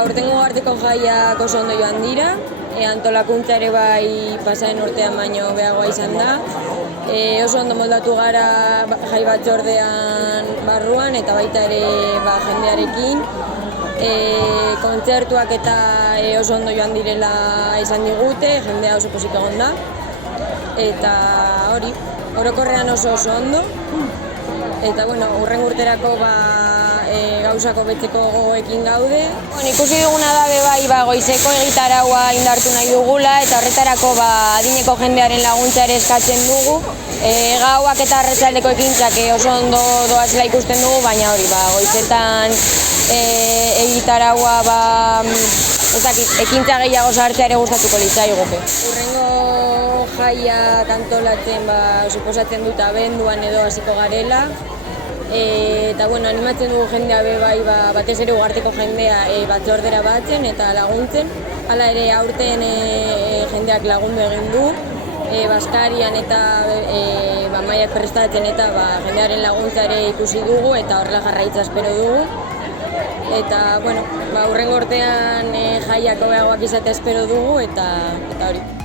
Urtengo arteko jaiak oso ondo joan dira, antolakuntza ere bai pasaren urtean baino beagoa izan da. Oso ondo moldatu gara jai batzordean barruan eta baita ere jendearekin. Kontzertuak eta oso ondo joan direla izan digute, jendea oso pozik egon da. Eta hori, orokorrean oso ondo. Eta hurrengo urterako gauzako betzeko gogoekin gaude. Ikusi duguna da bai goizeko egitaraua indartu nahi dugula eta horretarako adineko jendearen laguntza ere eskatzen dugu. Gauak eta arratsaldeko ekintzak oso ondo doazela ikusten dugu, baina hori goizetan egitaraua ekintza gehiago sartzea ere gustatuko litzaiguke. Hurrengo jaiak antolatzen suposatzen dut abenduan edo hasiko garela. Eta animatzen dugu jendea bai batez ere ugarteko jendea batzordera batzen eta laguntzen. Hala ere aurten jendeak lagundu egin du, Baskarian eta maiak prestatzen eta jendearen laguntza ere ikusi dugu eta horrela jarraitza espero dugu. Eta hurrengo urtean jaiak hobeagoak izatea espero dugu eta hori.